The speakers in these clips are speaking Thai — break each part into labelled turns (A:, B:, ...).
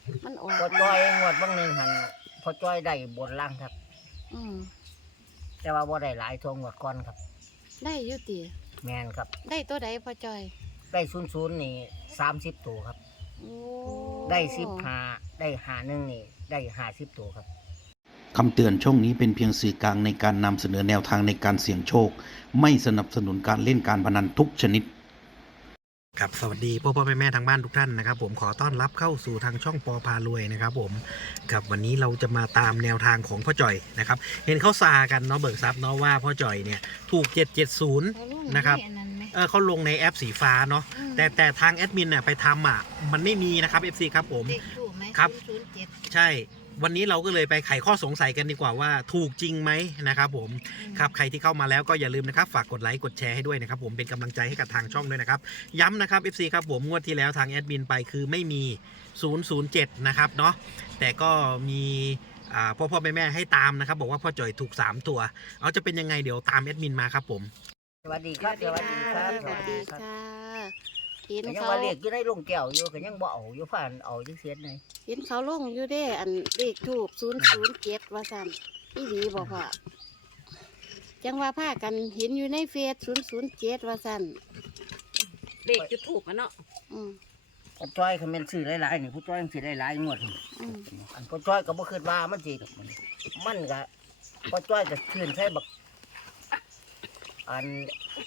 A: มันออก
B: พอจ้อยงวดบางหนึ่งหันพอจ้อยได้บนล่างครับ
A: อืม
B: แต่ว่าบ่ได้หลายทวงงวดก่อนครับ
A: ได้อยู่ติ
B: แมนครับ
A: ได้ตัวใดพ่อจอย
B: ได้00นี่30ตัวครับ
A: โอ้
B: ได้15ได้51นี่ได้50ตัวครับ
C: คำเตือนช่องนี้เป็นเพียงสื่อกลางในการนำเสนอแนวทางในการเสี่ยงโชค ไม่สนับสนุนการเล่นการพนันทุกชนิดครับสวัสดีพ่อแม่ทางบ้านทุกท่านนะครับผมขอต้อนรับเข้าสู่ทางช่องปอพารวยนะครับผมกับวันนี้เราจะมาตามแนวทางของพ่อจ่อยนะครับเห็นเขาซากันเนาะเบิกทรัพย์เนาะว่าพ่อจ่อยเนี่ยถูก770นะครับเขาลงในแอปสีฟ้าเนาะแต่ทางแอดมินเนี่ยไปทำอ่ะมันไม่มีนะครับ FC ครับผม
A: เด็กถูกไหม
C: ครับ
A: 007
C: ใช่วันนี้เราก็เลยไปไขข้อสงสัยกันดีกว่าว่าถูกจริงไหมนะครับผมครับใครที่เข้ามาแล้วก็อย่าลืมนะครับฝากกดไลค์กดแชร์ให้ด้วยนะครับผมเป็นกำลังใจให้กับทางช่องด้วยนะครับย้ำนะครับ FC ครับผมงวดที่แล้วทางแอดมินไปคือไม่มี007นะครับเนาะแต่ก็มีพ่อแม่ให้ตามนะครับบอกว่าพ่อจ่อยถูก3ตัวเอาจะเป็นยังไงเดี๋ยวตามแอดมินมาครับผม
B: สวัสดีครับสวัสดีครับ
A: สวัสดีค่ะเห็น
B: ก็ยัง
A: เขา
B: ว่าเลขอยู่ในโรงแก้วอยู่ก็ยังบ่เอาอยู่ผ่านเอาจังเสียเลย
A: เห็นเขาลงอยู่เด้อันเลขถูก007ว่าซั่นอีหลีบ่พ่อจังว่าพากันเห็นอยู่ในเฟซ007ว่าซั่น
D: เด็กจะถูกอะเนาะ
A: อืม
B: พอจ้อยเขาเป็นซื้อหลายๆนี่ผู้จ้อยสิได้หลายงวด
A: อืม
B: อันพอจ้อยก็บ่คิดว่ามันสิมันก็พอจ้อยก็คืนใช้บักอัน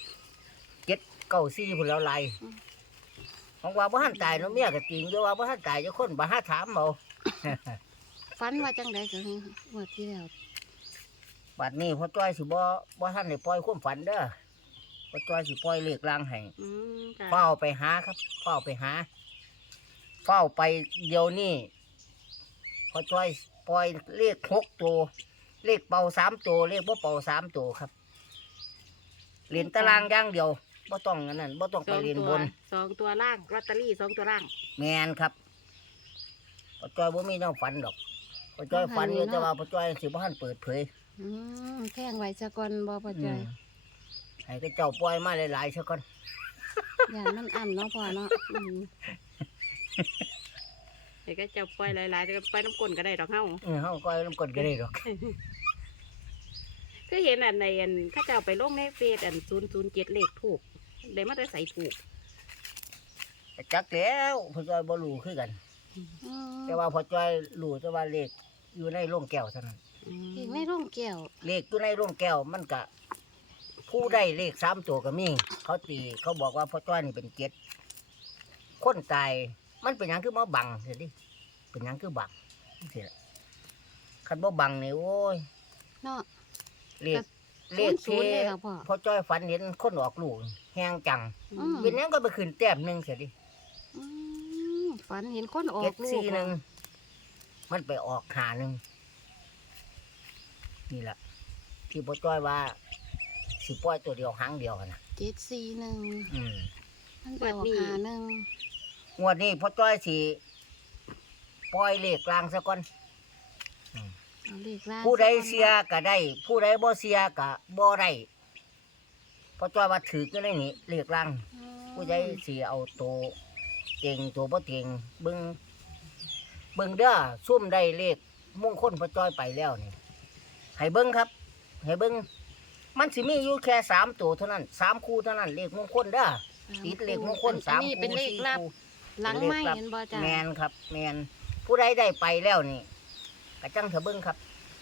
B: 794พุ่นแล้วหลายของว่าบ่ทันตายเนาะเมียก็จริงอยู่ว่าบ่ทันตายเจ้าคนบ่หาถามเอา
A: ฝันว่าจังไดก็งวดที่แล้ว
B: บัดนี้พอจ้อยสิบ่ทันได้ปล่อยความฝันเด้อพอจ้อยสิปล่อยเลขลางให้
D: จ้ะ
B: เฝ้าไปหาครับเฝ้าไปหาเฝ้าไปเดี๋ยวนี้พอจ้อยปล่อยเลข6ตัวเลขเป่า3ตัวเลขบ่เป่า3ตัวครับเหรียญตารางอย่างเดียวบ่ต้องอันนั้นบ่ต้องไปเรียนบน
D: สองตัวล่างลอตเตอรี่2ตัวล่าง
B: แมนครับพอจ้อยบ่มีน้องฝันดอกพอจ้อยฝันอยู่แต่ว่าพอจ้อยสิบ่ทันเปิดเผย
A: แท่งไว้ซะก่อนบ่พ่อจอย
B: ให้ก็เจ้าปล่อยมาหลายๆซะก่อน
A: อย่ามันอันเนาะพ่อเนาะ
D: เด็กก็จะปล่อยหลายๆจะปล่อยน้ำก้นก็ได้ดอกเฮา
B: เฮาก็ลำกดก็ได้ดอก
D: ก็เห็นอันในอันข้าเจ้าไปลงในเฟซอัน007เลขถูกเลยมาได้ใส่ถูก
B: จักแล้วพอจ้อยบ่รู้คือกัน แต่ว่าพอจ้อยรู้แต่ว่าเลขอยู่ในโรงแก้วเท่านั้น
A: อีกไม่ร่องแก้ว
B: เลขอยู่ในโรงแก้วมันก็ผู้ได้เลข3ตัวก็มีเขาตีเขาบอกว่าพอจ้อยนี่เป็น7คนตายมันเป็นหยังคือมาบังเสียดิเป็นหยังคือบังเสียคันบ่บังนี่โอ้ย
A: เนาะ
B: เลข
A: เลขศูนย์เลยเหรอพ่อ
B: พอจ้อยฝันเห็นคนออกลูกแห้งจัง
A: อืม
B: เป็นหยังก็ไปขึ้นแต้มหนึงเสียดิ
A: ฝันเห็นคนออ
B: เจ็
A: ก
B: ด
A: ลู
B: สี่
A: ก
B: หนึ่งมันไปออก5 1นี่แหละที่พ่อจ้อยว่าสิปล่อยตัวเดียวหางเดียวหั่นนะ
A: 741
B: อืม
A: มันไปออกหาหนึ่ง
B: งวดนี้พ่อจ้อยสิปล่อยเลขกลางซะก่อน
A: เอาเลขล่าง
B: ผู้ใดเสียก็ได้ ผู้ใดบ่เสียก็บ่ได้พ่อจ้อยว่าถือก็ได้นี่เลขกลาง ผู้ใดสิเอาตัวเก่งตัวบ่เก่งเบิ่งเด้อซุ่มได้เลขมงคลพ่อจ้อยไปแล้วนี่ให้เบิ่งครับให้เบิ่งมันสิมีอยู่แค่3ตัวเท่านั้น3คู่เท่านั้นเลขมงคลเด้อติดเลขมงคล
A: อัน
B: 3
A: นี้
B: คู่
A: เป็นเลข
B: 4
A: ลับ
B: คู่
A: หลังไม่เห็นบ่จ้ะ
B: แมนครับแมนผู้ใดได้ไปแล้วนี่กระจังเถอะเบิ้งครับ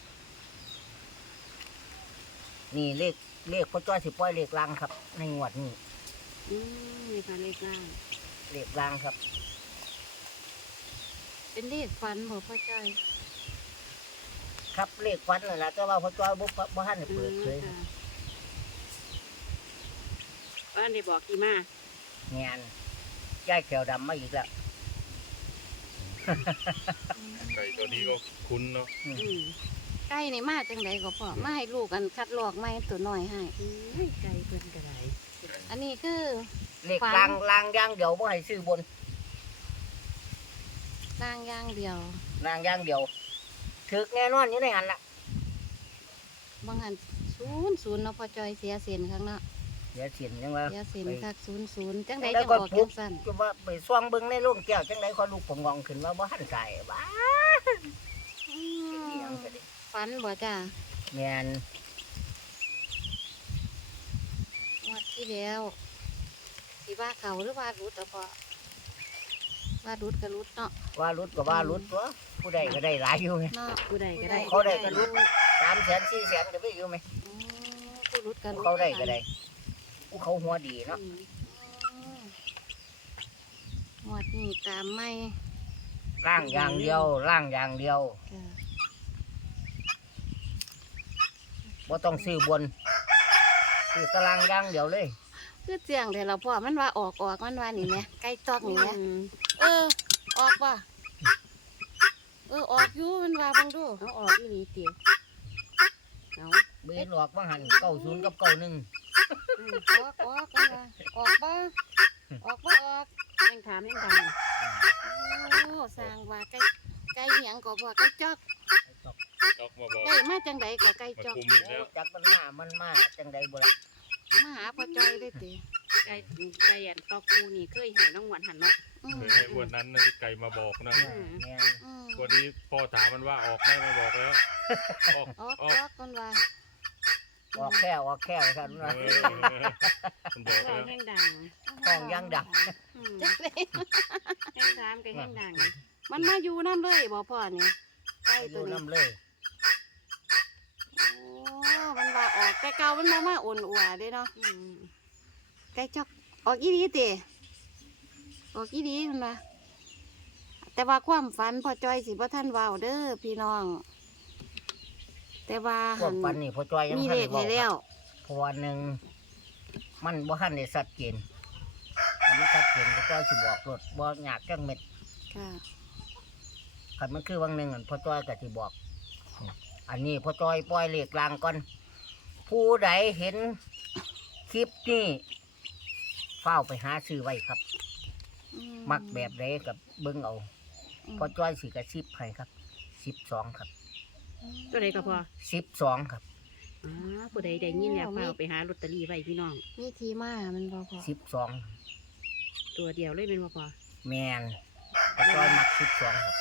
B: นี่เลขพ่อจ้อยสิปล่อยเลขลางครับ ในงวดนี้
D: นี่ค่ะเลขล่าง
B: เลขลางครับ
A: เป็นเลขฟันบ่พ่อจ้อย
B: ครับเลขฟันนั่นแหละแต่ว่าพ่อจ้อยบ่ทันได้เปิดเลย
D: ค่ะว่าอันนี้บอกกี่มา
B: งานย้ายแขวดำมาอีกแล้ว
E: ไก่ตัวนี้ก็คุ้นเนาะ
B: อืม
A: ไก่นี่มาจังไดก็พ่อมาให้ลูกกันคัดลอกไม้ตัวน้อยให้
D: ไก่เพิ่นกระได
A: อันนี้คือ
B: เลขลางอย่างเดียวบ่ให้ซื้อบน
A: ล่างอย่างเดียว
B: ลางอย่างเดียวถึกแน่นอนอยู่ในหันละ
A: บางหัน00เนาะพ่อจ้อยเสียเส้นข้างเนาะ
B: เดี๋ยวเสียนยังว่า
A: เดี๋ยวสินคัก00จังได
B: แล้
A: จั
B: ว
A: ง
B: ก็
A: ออก
B: ปลุ
A: จั
B: ก
A: งซั่น
B: ก็ว่าไปซ่องเบิ่งในโรงแก้วจังได๋ขอลูกผมงองขึ้นว่าบ่ทันใส่บ้า
A: อื
B: อีหยัง
A: ม
B: ก็ดิ
A: ฝันบ่จ้า
B: แม่น
A: งวดที่แล้วสิว่าเขาหรือว่ารุดเอาพอว่ารุดก็รุดเนาะ
B: ว่ารุดก็ว่ารุดตัวผู้ใดก็ได้หลายอยู่ไง
A: เนาะ
D: ผู้ใดก็ได้
B: เขาได้ก็รุด300,000 400,000ก็ไปอยู่ไหม
A: อืมผู้รุดก็รุด
B: เขาได้ก็ได้เขาหัวดีเนาะ
A: อืมงวดนี้ตามไม่
B: ล่างอย่างเดียวล่างอย่างเดียว
A: จ้ะ
B: บ่ต้องซื้อบนซื้อตารางอย่างเดียวเลย
A: คือเจียงแต่เราพ่อมันว่าออกมันว่านี่แหมไก่ตอกนี่แหม
D: อืม
A: ออกป่ะออกอยู่มันว่าเบังดู
D: เอาออกอีหลีเตี๋ยเอา
B: เบนออกมาหัน90กับ91
A: ออกมันว่าออกป่ะออก
D: แม่งถามแม่งดัง
A: โอ้สร้างว่าไก่เหียงก็บ่ไก่จอก
E: จอกมาบอก
A: ได้มาจังใดก็ไก่
E: มา
A: จอก
E: คุมอีกแล้ว
B: จักมันมาจังใดบ่ล่ะ
A: มาหาพ่อจอยได้ติ
D: ไก่อันตอกคูนี่เคยให้น้องหวานหันเนาะ
A: อืม
E: เคยให้วันนั้นนะที่ไก่มาบอกนะ
B: แม่น
A: อืม
E: วันนี้พ่อถามมันว่าออกได้มาบอกแล้ว ออก
A: ออก
E: ออก
A: จอกมันว่า
B: ออกแค่ซั่น
E: เอ
B: ว่า
E: อมันบอก
D: ห้อ
E: แล้
D: ง
E: ว
D: แห้งดัง
B: ห้องยังดัง
D: อืม
A: จักเลย
D: แห้งถามก็แห้งดัง
A: มันมาอยู่น้ำเลยบ่พ่อนี่ไก่
B: ไป
A: ตั
B: ดู
A: วนี้
B: น้ำเลย
A: โอ้มันว่าออกแต่เก่ามันมาอ่อนอัวเด้เนาะ
D: อืม
A: ไก่จอกออกอีดีติออกอีดีมันว่าแต่ว่าความฝันพ่อจอยสิบ่ท่านเว้าเด้อพี่น้อง แต่ว่า
B: พวกปันนี่พอจอยยัง
A: มี
B: ทัน
A: เล
B: ได้
A: ข
B: บอ
A: ให้
B: ก
A: แล้ว
B: เพราะว่าหนึ่งมันบ่ทันได้ชัดเจนถ้ามันชัดเจนพอจอยสิบอกรถบ่อยากจังเม็ด
A: ค่ะ
B: คันมันคือวังหนึ่งอั่นพอจอยก็สิบอก อันนี้พอจอยปล่อยเลขกลางก่อนผู้ใดเห็นคลิปนี้เฝ้าวไปหาซื้อไว้ครับ มักแบบใดกับเบิ่งเอาพอจอยสิกระซิบให้ครับ12ครับ
D: ตัวใดก็พอ
B: 12ครับ
D: อ๋อผู้ใดได้ยินแล้วเปล่าไปหาลอตเตอรี่ไว้พี่น้อง
A: มีทีมามันบ่พอ
B: 12
D: ตัวเดียวเลยเป็นบ่พอ
B: แมนพอจอยมัก12ครับ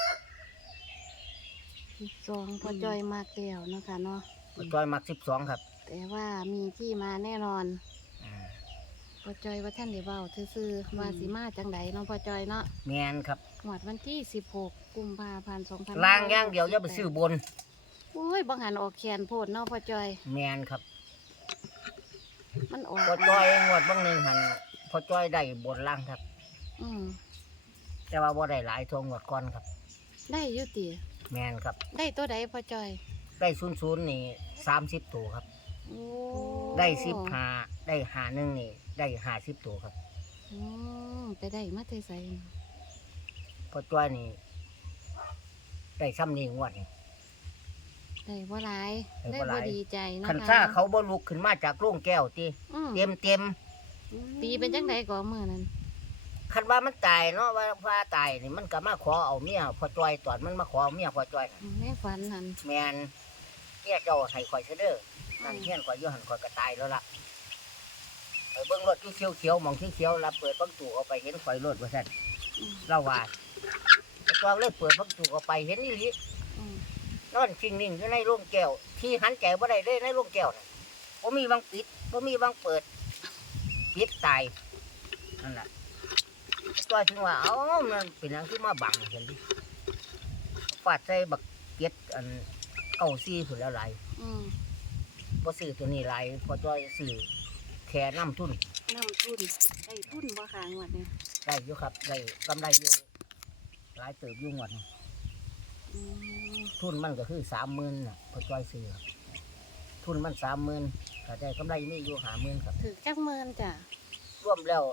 A: 12พ่อจอยมากแล้วเนาะค่ะเนาะ
B: พอจอยมัก12ครับ
A: แต่ว่ามีที่มาแน่นอน
B: อืม
A: พ่อจอยว่าท่านได้เว้าซื่อๆว่าสิมาจังใดเนาะพ่อจอยเนาะ
B: แมนครับ
A: หวดวันที่16กุมภาพันธ์2568
B: ล่างอย่างเดียวอย่าไปซื้อบน
A: โอ้ยบังหันออกแขนโพดเนาะพ่อจอย
B: แมนครับ
A: มันออก
B: พอจอยงวดบางหนึ่งหันพอจอยได้บนล่างครับ
A: อืม
B: แต่ว่าบ่ได้หลายทวงวดก่อนครับ
A: ได้อยู่ติ
B: แมนครับ
A: ได้ตัวใดพ่อจอย
B: ได้00นี่30ตัวครับ
A: โอ้
B: ได้15ได้51นี่ได้50ตัวครับ
A: อืมไปได้มาแต่ไส
B: พอจอยนี่ได้ซ้ำนี่งวดนี่
A: ได้บ่หลาย
B: ได้
A: ได้
B: บ่ห
A: บ่
B: ลาย
A: ดีใจเนาะ
B: คัน
A: ค่ะ
B: ซ่าเขาบ่ลุกขึ้นมาจากโรงแก้วติ
A: อืม
B: เต็ม
A: ตีเป็นจังไดก่อมื้อนั้น
B: คันว่ามันตายเนาะว่าตายนี่มันก็มาขอเอาเมียพอจอยตอนมันมาขอเอาเมียพอจอยน่ะ
A: แม่ฝันนั่น
B: แมนเมียเจ้าให้ข่อยซะเด้อนั่นเฮียนข่อยอยู่หันข่อยก็ตายแล้วล่ะไปเบิ่งรถอยู่เขียวๆหมองเขียวๆแล้วเปิดประตูออกไปเห็นข่อยรถว่าซั่น
A: อืม
B: เล่าว่าพอจอยเลยเปิดประตูออกไปเห็นอีหลี
A: อืม
B: นอนชิงนิ่งอยู่ในโรงแก้วที่หันใจบ่ได้เลยในโรงแก้วน่ะบ่มีบังปิดบ่มีบังเปิดปิดตายนั่นแหละตัวถึงว่าเอ้ามันเป็นหยังคือมาบังเห็นดิฟาดใส่บักเก็ดอัน94พุ่นแล้วหลาย
A: อืม
B: บ่ซื้อตัวนี้หลายพอจ้อยซื้อแค่น้ำทุน
A: น้ำทุนได้ทุนบ่ค้างวดนี้
B: ได้อยู่ครับได้กำไรอยู่หลายเติบอยู่งวดนี้
A: อืม
B: ทุนมันก็คือ30,000น่ะพอจ้อยซื้อครับทุนมัน30,000ก็ได้กำไรมีอยู่50,000ครับ
A: ถือจักหมื่นจ้ะ
B: รวมแล้ว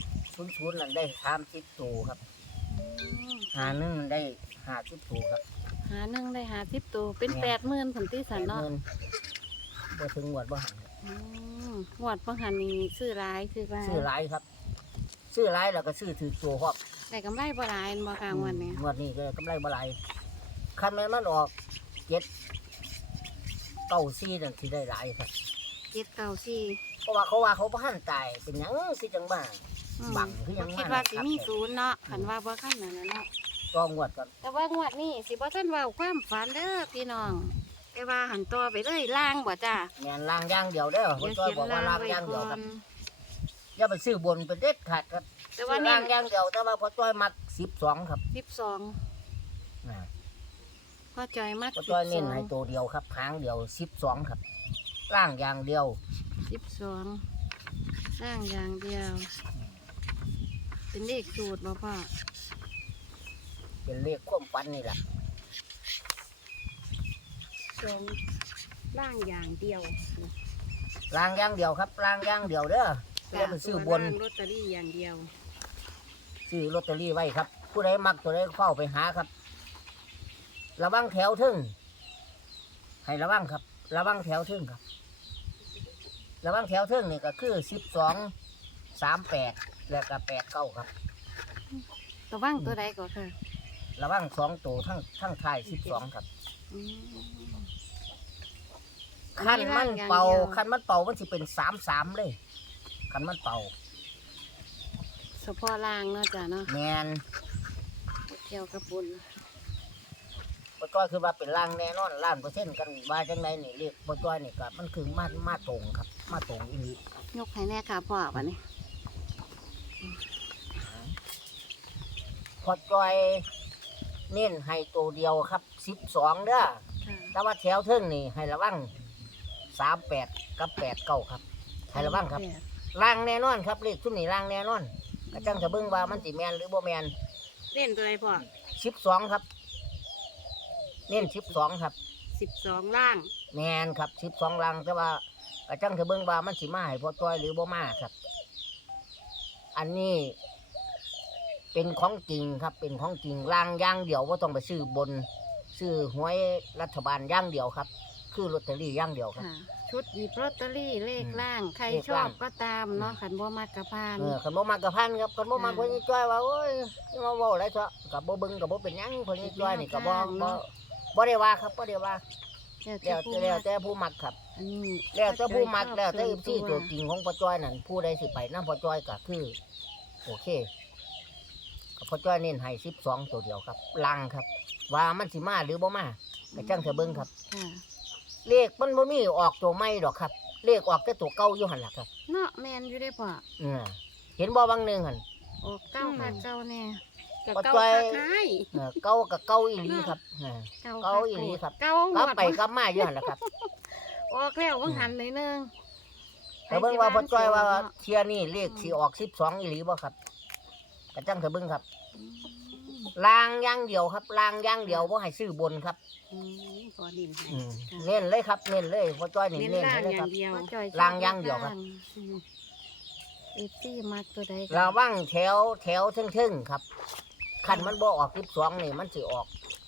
B: 00นั่นได้30ตัวครับ
A: อืม
B: 51นั่นได้50ตัวครับ
A: หาหนึ่งได้50ตัวเป็น80,000ผลที่สันเนาะ
B: 80,000บ่ถึงงวดบ่หันครับ
A: อืมงวดบังหันนี่ซื้อหลายซื้อหลาย
B: ซื้อหลายครับ ซื้อหลายแล้วก็ซื้อถือตัวพร้อม
A: ได้กำไรบ่หลายบ่ค้างวดนี้
B: งวดนี้ก็กำไรบ่หลายคันแม่นมันออก7 94นั่นสิได้หลายครับ
A: 794
B: เพราะว่าเขาบ่ทันตายเป็นหยังคือจังบ้า บังคือยัง
A: คิด
B: มา
A: ว่าสิ
B: ครับ
A: มีศูนย์เนาะคันว่าบ่คันนั้นน่ะเนาะ
B: ก็งวดก่อน
A: แต่ว่างวดนี้สิบ่ทันเว้าความฝันเด้อพี่น้องแต่ว่าหันต่อไปเลยล่างบ่จ้า
B: แม่นล่างอย่างเดียวเด้อ
A: เดี๋ยว
B: พ่อจ้อย
A: เขียน
B: บอกว่า
A: ล่า
B: ล่าง ง
A: ไว้
B: อย่างเดียว
A: ก่อ
B: ครับ
A: น
B: อย่าไปซื้อบนเป็นเด็ดขาดครับ
A: แต่ว่า
B: ซื้อ
A: นี่
B: ล่างอย่างเดียวแต่ว่าพ่อจ้อยมัก12ครับ
A: 12
B: อ่า
A: พ่อจอยมัก
B: พ่อจ้อยเน้นให้ตัวเดียวครับหางเดียว12ครับล่างอย่างเดียว
A: 12ล่างอย่างเดียว เป็นเลขสูตรบ่พ่อ
B: เป็นเลขความฝันนี่แหละ
D: ล่างอย่างเดียว
B: ล่างอย่างเดียวครับล่างอย่างเดียวเด้ออย่าไปซื้อบน
D: ล่างลอตเตอรี่อย่างเดียว
B: ซื้อลอตเตอรี่ไว้ครับ ผู้ใดมักตัวใดเข้าไปหาครับ ระวังแถวทึ่งให้ระวังครับ ระวังแถวทึ่งครับ ระวังแถวทึ่งนี่ก็คือ12 38แล้วก็89ครับ
A: ระวังตัวใดก่อนค่ะ
B: ระวัง2ตัวทั้งท้าย12ครับ
A: อืม
B: คันมันเป่า
A: อันนี้ล่างอย่างเดียว
B: คันมันเป่ามันสิเป็น33เลยคันมันเป่า
A: เฉพาะล่างเนาะจ้ะเนาะ
B: แมน
A: บ่เกี่ยวกับบุญ
B: บ่จ้อยคือว่าเป็นล่างแน่นอน1,000%กันว่าจังไดนี่เรียกบ่จ้อยนี่ก็มันคือมาตรงครับ มาตรงอีหลี
A: ยกให้แน่ค่ะพ่อบัดนี้
B: พอจ้อยเน้นให้ตัวเดียวครับ12เด้อ
A: ค่ะ
B: แต่ว่าแถวเทิงนี่ให้ระวัง38กับ89ครับให้ระวังครับล่างแน่นอนครับเลขชุดนี้ล่างแน่นอนก็จังจะเบิ่งว่ามันสิแม่นหรือบ่แม่น
D: เล่นตัวใดพ่อ
B: 12ครับเน้น12ครับ
D: 12ล่าง
B: แม่นครับ12ล่างแต่ว่าก็จังจะเบิ่งว่ามันสิมาให้พอจ้อยหรือบ่มาครับ อันนี้เป็นของจริงครับเป็นของจริงล่างอย่างเดียวว่าต้องไปซื้อบนซื้อหวยรัฐบาลอย่างเดียวครับ คือลอตเตอรี่อย่างเดียวครับ
A: ค่ะ ชุดหยิบลอตเตอรี่เลขล่าง ใคร
B: เลข
A: ชอ
B: ล่า
A: บ
B: ง
A: ก็ตามเนาะขันบ่มากกะพาน
B: คันบ่มากกับพันครับคันบ่มาก
A: ค่ะ
B: เพิ่นนี่จ้อยว่าโอ้ยนี่มาเว้าอะไรซะกับบ่เบิ่งกับบ่เป็นหยังเพิ่นนี่จ้อยนี่ก็บ่
A: เป็นแนวทางเนอะ
B: บ่ได้ว่าครับบ่ได้ว่า
A: แล้ว
B: แล้ว
A: แต่
B: แต่ผู้มักครับ
A: อันนี้
B: แล้วแต่ผู้มัก
A: ชอบ
B: แล้วแต่
A: ส่น
B: ที่ตัวจริงของพ่อจ้อยนั่นผู้ใดสิไปนำพ่อจ้อยก็คือโอเคก็พ่อจ้อยเน้นให้12ตัวเดียวครับลังครับ ว่ามันสิมาหรือบ่มาก็จังเถอะเบิ่งครับ
A: ค่ะ
B: เลขมันบ่มีออกตัวใหม่ดอกครับ เลขออกแต่ตัวเก่าอยู่หั่นล่ะครับ
A: เนาะแมนอยู่ได้พ่อ
B: เห็นบ่บางหนึงหั่น
A: ออกเก้าค่ะเก้าแน่
D: กับ
B: พ่อ
D: เก้า
B: จ้อย
D: คล้าย
B: เก่ากับเก่าอีหลีครับ
A: เก้า
B: เก้าอีหลีครับ
A: เก้าก
B: ลับ
A: งวด
B: ไปกลับมาอยู่หั่นล่ะครับ
A: ออกแล้วว่าหันเลยนึง
B: แต่เบิ่งว่าพ่อจ้อยว่าเที่ยนี้เลขสิออก12อีหลีบ่ครับก็จังเถอะเบิ่งครับ ลางอย่างเดียวครับลางอย่างเดียวบ่ให้ซื้อบนครับ
D: พอดินให้
B: เน้นเลยครับเน้นเลยพ่อจ้อยนี่
D: เน้น
B: เน้น
D: ล่า
B: ให้
D: ง
B: เลย
D: อ
B: ค
D: ย่า
B: รับ
D: งเดียว
A: พ่อจอย
B: ล่างอย่างเดียวครับ
A: เอฟซี่มักตัวใด
B: ระวังแถวทึ่งๆครับคันมันบ่ออก12นี่มันสิออก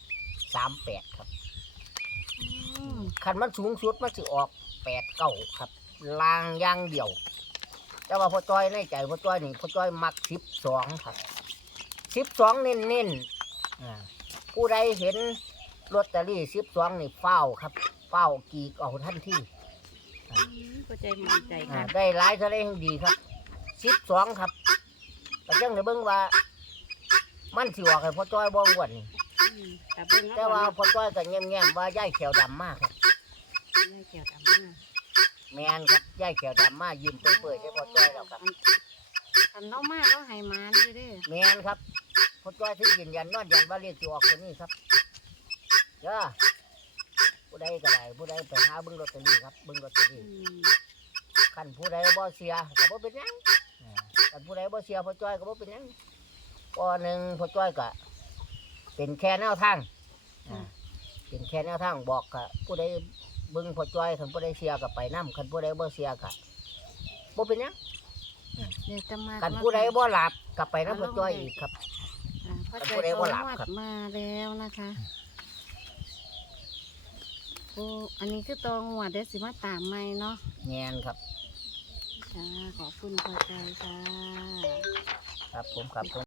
B: 38ครับ
A: อืม
B: คันมันสูงสุดมันสิออก89ครับลางอย่างเดียว แต่ว่าพ่อจ้อยในใจพ่อจ้อยนี่พ่อจ้อยมัก12ครับ12เน้นๆผู้ใดเห็นลอตเตอรี่12นี่เฝ้าครับเฝ้ากีกเอาทันที
D: เข้าใจมั่นใจครับ
B: ได้หลายทะเลแห่งดีครับ12ครับแต่จังได้เบิ่งว่า มันสิออกให้พ่อจ้อยบ่อ้วนนี่
D: แต่เบิ่ง
B: แต่ว่าพ่อจ้อยก็แง้มๆว่าย่ายแขวดำมากครับ
D: ไม่เกี่ยวกับมา
B: แม่นครับย่ายแขวดำมากยิ้มเปื่อยๆให้พ่อจ้อยแล้วครับ
A: อันเนามาเราให้หมานอยู่เด้อ
B: แม่นครับพ่อจ้อยที่ยืนยันนอนยันว่าเลขสิออกตัวนี้ครับเด้อผู้ใดก็ได้ผู้ใดไปหาเบิ่งลอตเตอรี่ครับเบิ่งลอตเตอรี่คันผู้ใดบ่เสียก็บ่เป็นหยังคันผู้ใดบ่เสียพ่อจ้อยก็บ่เป็นหยังข้อหนึ่งพ่อจ้อยก็เป็นแค่แนวทางเป็นแค่แนวทางบอกก็ผู้ใดเบิ่งพ่อจ้อยคันผู้ใดเสียก็ไปนำคันผู้ใดบ่เสียก็บ่เป็นหยัง
A: เดี๋ยวจะมา
B: คันผู้ใดบ่หลับก็ไปนำพ่อจ้อยอีกครับ
A: พ่อ
B: คัน
A: จ
B: ผู้
A: อย
B: ใดบ่
A: ตัว
B: หลับ
A: นวด
B: ครับ
A: มาแล้วนะคะโอ้อันนี้คือตัวงวดเดี๋ยวสิมาตามใหม่เนาะ
B: แง่นครับ
A: จ้าขอบคุณพ่อจอยค่ะ
B: ครับผม